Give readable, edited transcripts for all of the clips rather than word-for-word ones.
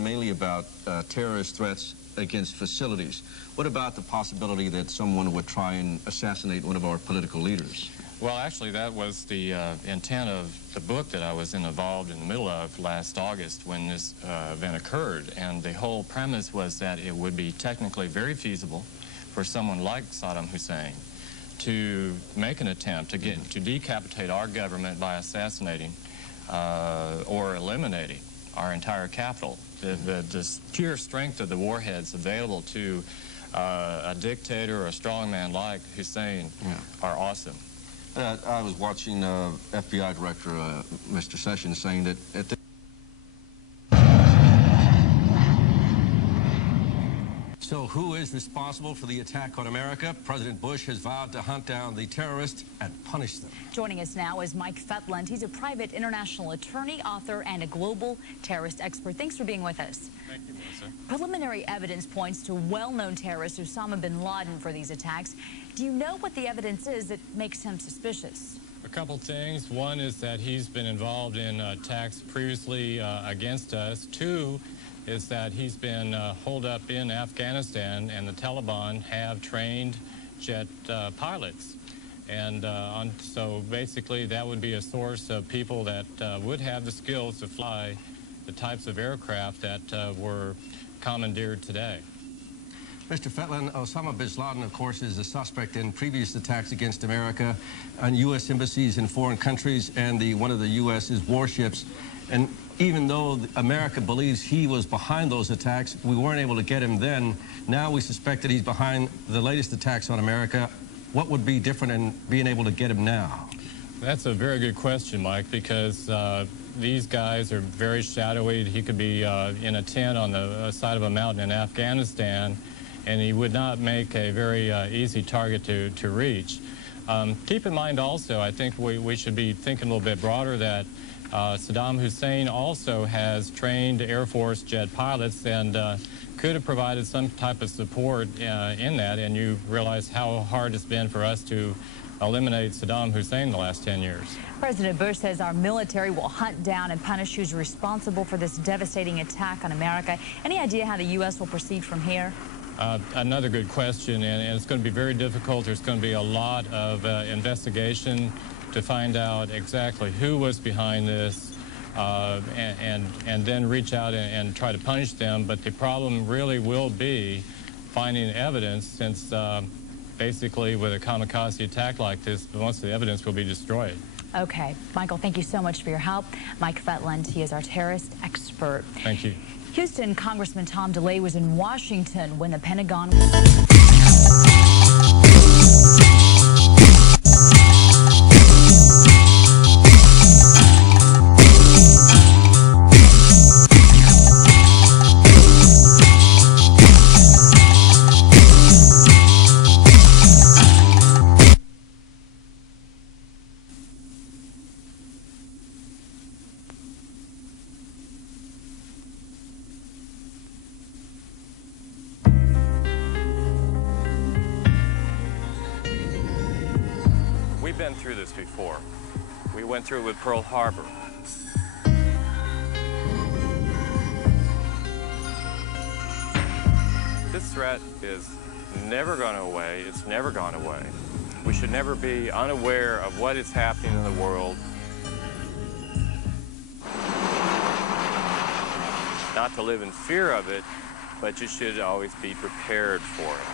talking mainly about terrorist threats against facilities. What about the possibility that someone would try and assassinate one of our political leaders? Well, actually, that was the intent of the book that I was involved in the middle of last August when this event occurred. And the whole premise was that it would be technically very feasible for someone like Saddam Hussein to make an attempt to decapitate our government by assassinating or eliminating our entire capital. The pure strength of the warheads available to a dictator or a strongman like Hussein are awesome. I was watching FBI Director Mr. Sessions saying that at the So who is responsible for the attack on America? President Bush has vowed to hunt down the terrorists and punish them. Joining us now is Mike Fjetland. He's a private international attorney, author, and a global terrorist expert. Thanks for being with us. Thank you, Melissa. Preliminary evidence points to well-known terrorist Osama bin Laden for these attacks. Do you know what the evidence is that makes him suspicious? A couple things. One is that he's been involved in attacks previously against us. Two is that he's been holed up in Afghanistan, and the Taliban have trained jet pilots. And so basically that would be a source of people that would have the skills to fly the types of aircraft that were commandeered today. Mr. Fjetland, Osama bin Laden, of course, is a suspect in previous attacks against America on U.S. embassies in foreign countries and one of the U.S.'s warships. And even though America believes he was behind those attacks, we weren't able to get him then. Now we suspect that he's behind the latest attacks on America. What would be different in being able to get him now? That's a very good question, Mike, because these guys are very shadowy. He could be in a tent on the side of a mountain in Afghanistan, and he would not make a very easy target to reach. Keep in mind also, I think we should be thinking a little bit broader that Saddam Hussein also has trained Air Force jet pilots and could have provided some type of support in that, and you realize how hard it's been for us to eliminate Saddam Hussein in the last 10 years. President Bush says our military will hunt down and punish who's responsible for this devastating attack on America. Any idea how the U.S. will proceed from here? Another good question, and it's going to be very difficult. There's going to be a lot of investigation to find out exactly who was behind this and then reach out and try to punish them. But the problem really will be finding evidence, since basically with a kamikaze attack like this, most of the evidence will be destroyed. Okay. Michael, thank you so much for your help. Mike Fjetland, he is our terrorist expert. Thank you. Houston Congressman Tom DeLay was in Washington when the Pentagon... We've been through this before. We went through it with Pearl Harbor. This threat is never going away. It's never gone away. We should never be unaware of what is happening in the world. Not to live in fear of it, but you should always be prepared for it.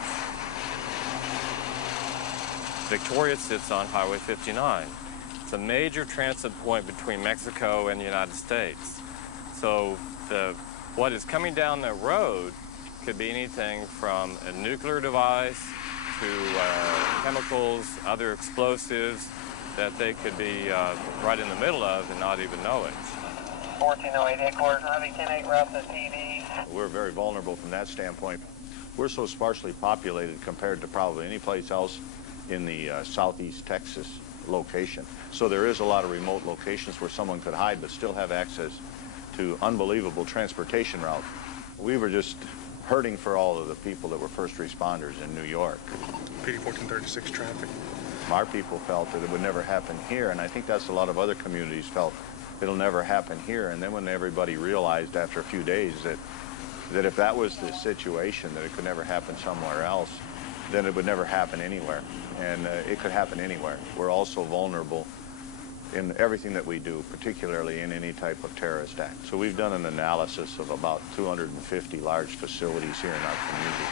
Victoria sits on Highway 59. It's a major transit point between Mexico and the United States. So what is coming down the road could be anything from a nuclear device to chemicals, other explosives that they could be right in the middle of and not even know it. 1408 headquarters, Highway 10-8, route to PD. We're very vulnerable from that standpoint. We're so sparsely populated compared to probably any place else in the southeast Texas location. So there is a lot of remote locations where someone could hide but still have access to unbelievable transportation routes. We were just hurting for all of the people that were first responders in New York. PD 1436 traffic. Our people felt that it would never happen here, and I think that's a lot of other communities felt it'll never happen here. And then when everybody realized after a few days that if that was the situation, that it could never happen somewhere else, then it would never happen anywhere. And it could happen anywhere. We're also vulnerable in everything that we do, particularly in any type of terrorist act. So we've done an analysis of about 250 large facilities here in our community.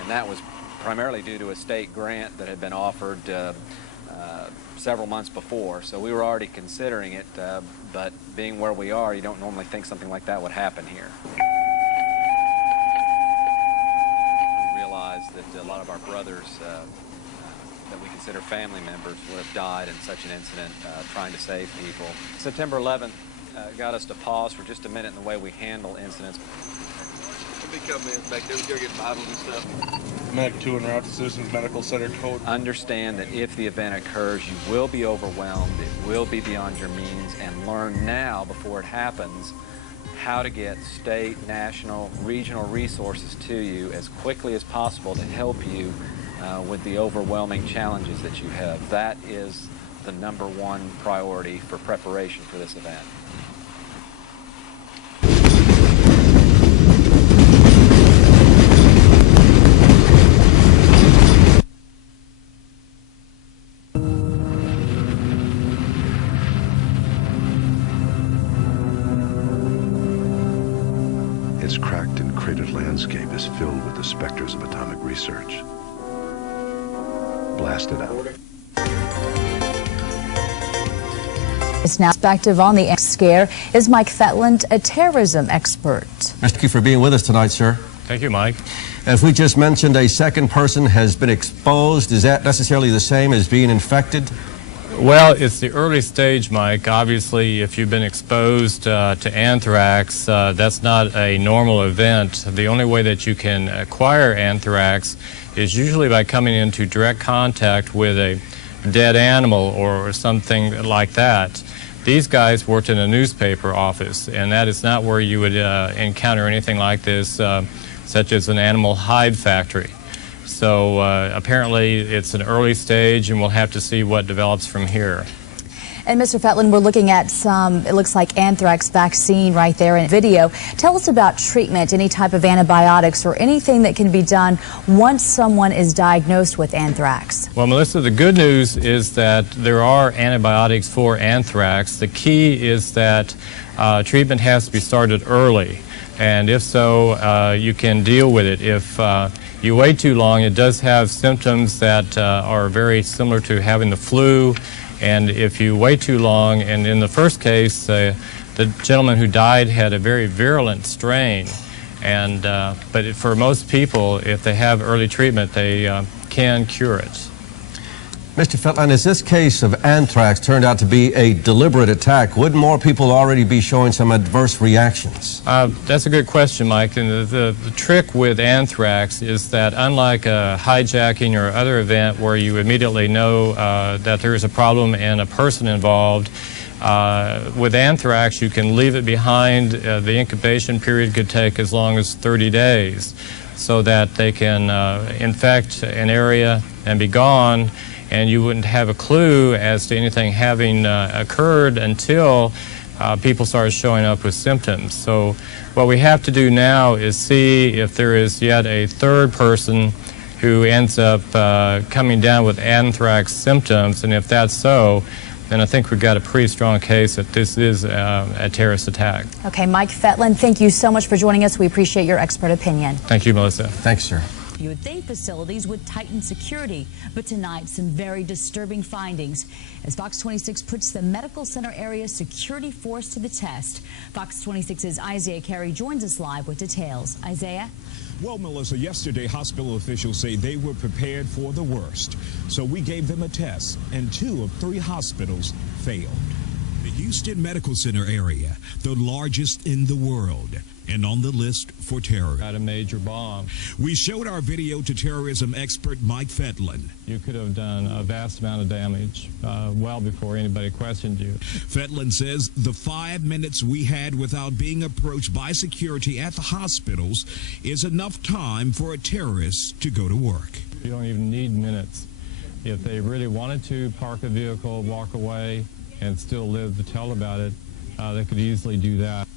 And that was primarily due to a state grant that had been offered several months before. So we were already considering it, but being where we are, you don't normally think something like that would happen here. We realized that a lot of our brothers that we consider family members would have died in such an incident trying to save people. September 11th got us to pause for just a minute in the way we handle incidents. Let me come in back there. We go get Bibles and stuff. Medic 2 en route to Citizens Medical Center code. Understand that if the event occurs, you will be overwhelmed, it will be beyond your means, and learn now, before it happens, how to get state, national, regional resources to you as quickly as possible to help you with the overwhelming challenges that you have. That is the #1 priority for preparation for this event. Its cracked and cratered landscape is filled with the specters of atomic research. Blast it out. It's now perspective on the scare is Mike Fjetland, a terrorism expert. Thank you for being with us tonight, sir. Thank you, Mike. As we just mentioned, a second person has been exposed. Is that necessarily the same as being infected? Well, it's the early stage, Mike. Obviously, if you've been exposed to anthrax, that's not a normal event. The only way that you can acquire anthrax is usually by coming into direct contact with a dead animal or something like that. These guys worked in a newspaper office, and that is not where you would encounter anything like this, such as an animal hide factory. So apparently it's an early stage, and we'll have to see what develops from here. And Mr. Fjetland, we're looking at some, it looks like anthrax vaccine right there in video. Tell us about treatment, any type of antibiotics or anything that can be done once someone is diagnosed with anthrax. Well, Melissa, the good news is that there are antibiotics for anthrax. The key is that treatment has to be started early. And if so, you can deal with it. If you wait too long, it does have symptoms that are very similar to having the flu. And if you wait too long, and in the first case, the gentleman who died had a very virulent strain. And but for most people, if they have early treatment, they can cure it. Mr. Fjetland, as this case of anthrax turned out to be a deliberate attack, wouldn't more people already be showing some adverse reactions? That's a good question, Mike. And the trick with anthrax is that unlike a hijacking or other event where you immediately know that there is a problem and a person involved, with anthrax you can leave it behind. The incubation period could take as long as 30 days so that they can infect an area and be gone, and you wouldn't have a clue as to anything having occurred until people started showing up with symptoms. So what we have to do now is see if there is yet a third person who ends up coming down with anthrax symptoms, and if that's so, then I think we've got a pretty strong case that this is a terrorist attack. Okay, Mike Fjetland, thank you so much for joining us. We appreciate your expert opinion. Thank you, Melissa. Thanks, sir. You would think facilities would tighten security, but tonight some very disturbing findings as Fox 26 puts the medical center area security force to the test. Fox 26's Isaiah Carey joins us live with details. Isaiah? Well, Melissa, yesterday hospital officials say they were prepared for the worst. So we gave them a test, and 2 of 3 hospitals failed. The Houston Medical Center area, the largest in the world, and on the list for terror. Got a major bomb. We showed our video to terrorism expert Mike Fjetland. You could have done a vast amount of damage well before anybody questioned you. Fjetland says the 5 minutes we had without being approached by security at the hospitals is enough time for a terrorist to go to work. You don't even need minutes. If they really wanted to park a vehicle, walk away, and still live to tell about it, they could easily do that.